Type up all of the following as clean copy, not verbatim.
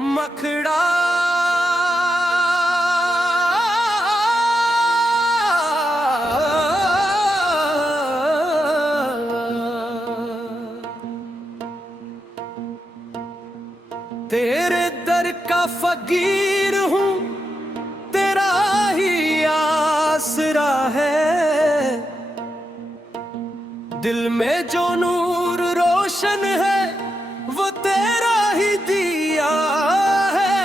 मखड़ा तेरे दर का फकीर हूँ, तेरा ही आसरा है। दिल में जो नूर रोशन है वो तेरा ही दिया है।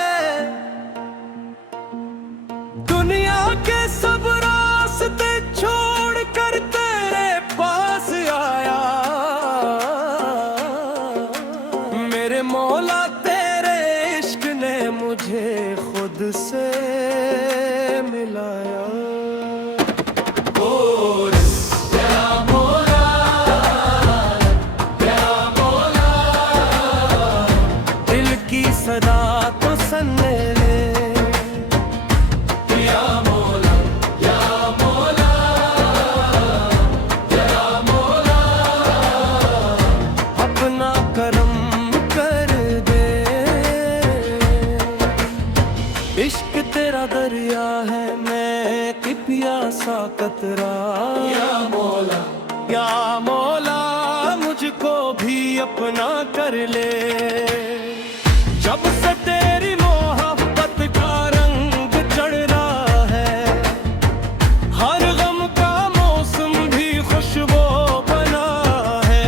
दुनिया के सब रास्ते छोड़ कर तेरे पास आया। मेरे मौला तेरे इश्क ने मुझे खुद से मिलाया। सदा तो सन्ने ले या मौला, या मौला, या मौला, अपना करम कर दे। इश्क तेरा दरिया है, मैं कि प्यासा कतरा। या मौला, या मौला, मुझको भी अपना कर ले। जब से तेरी मोहब्बत का रंग चढ़ रहा है, हर गम का मौसम भी खुशबू बना है।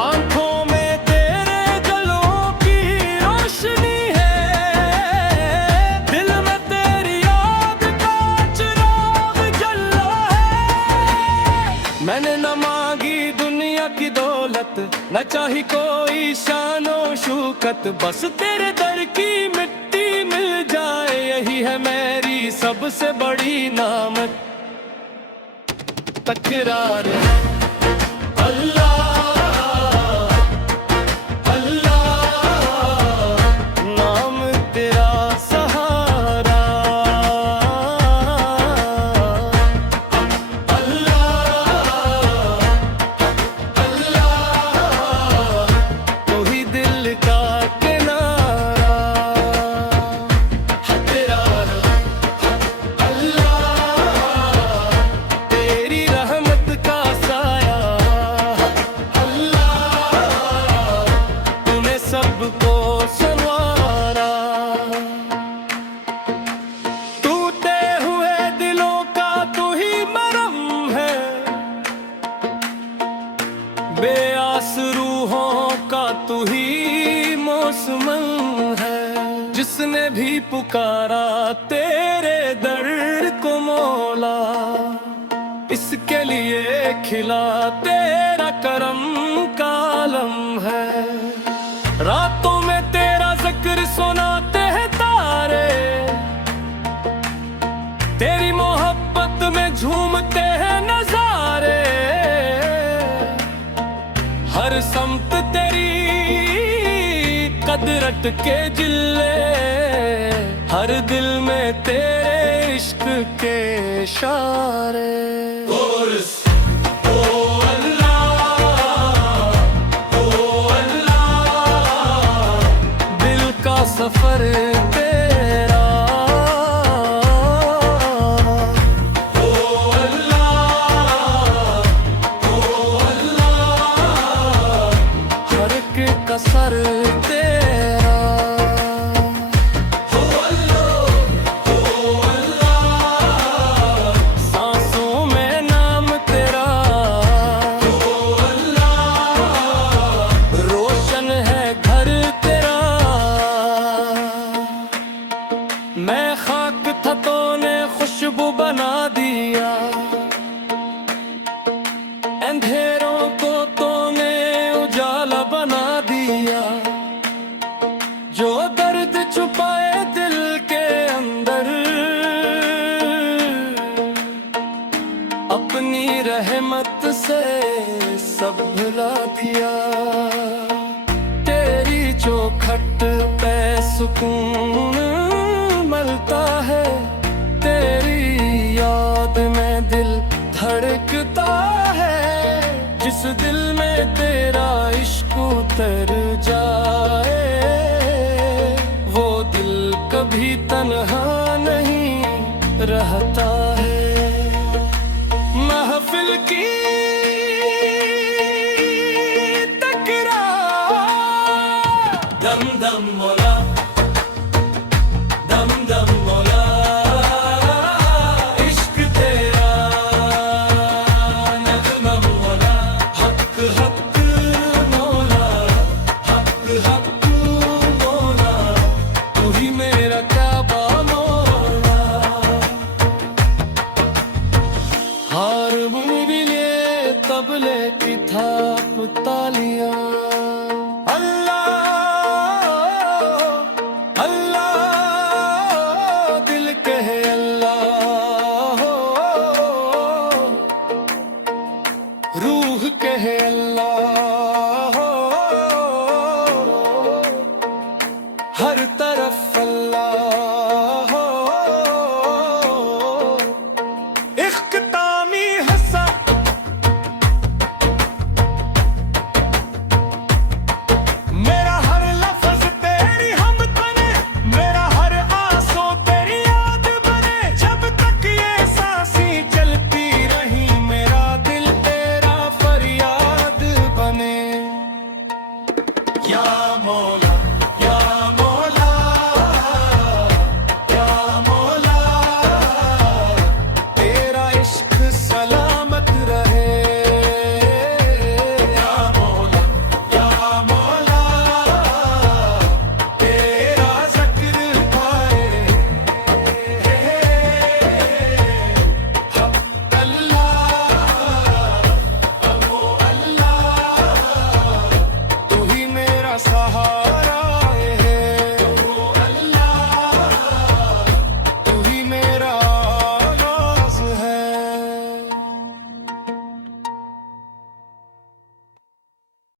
आंखों में तेरे जलवों की रोशनी है, दिल में तेरी याद का चिराग जल रहा है। मैंने न मांगी दुनिया की दौलत, न चाही कोई शानो शूकत, बस तेरे दर की मिट्टी मिल जाए, यही है मेरी सबसे बड़ी नामत। तकरार अल्लाह अल्लाह, नाम तेरा सहारा। सबको संवारा, टूटे हुए दिलों का तू ही मरहम है। बेआस रूहों का तू ही मौसम है। जिसने भी पुकारा तेरे दर को मौला, इसके लिए खिला तेरा करम का आलम है। रातों में तेरा जिक्र सुनाते हैं तारे, तेरी मोहब्बत में झूमते हैं नजारे। हर समत तेरी कदरत के जिले, हर दिल में तेरे इश्क के इशारे। सफर तेरा ओ अल्लाह, हर एक कसर तेरा ओ अल्लाह, सांसों में नाम तेरा ओ अल्लाह, रोशन है घर तेरा। मैं खाक था तूने खुशबू बना दिया, अंधेरों को तूने उजाला बना दिया। जो दर्द छुपाए दिल के अंदर, अपनी रहमत से सब भुला दिया। तेरी चौखट पे सुकून मिलता है, तेरी याद में दिल धड़कता है। जिस दिल में तेरा इश्क उतर जाए, दम दम मौला, दम दम मौला, इश्क तेरा नगमा मौला, हक हक मौला, हक हक मौला, तू ही मेरा काबा मौला। हारमोनियम तबले की थाप तालियां, रूह कहे अल्लाह, हर तरफ अल्लाह, इख्तितामी हंसा मेरा हर लफ्ज तेरी हमद बने, मेरा हर आंसू तेरी याद बने, जब तक ये सांसें चलती रही मेरा दिल तेरा फरियाद बने। या मौला, या मौला, या मौला, तेरा इश्क सलामत रहे। या मौला, या मौला, तेरा ज़िक्र पाए। हक अल्लाह, अल्लाह, तू ही मेरा सहारा।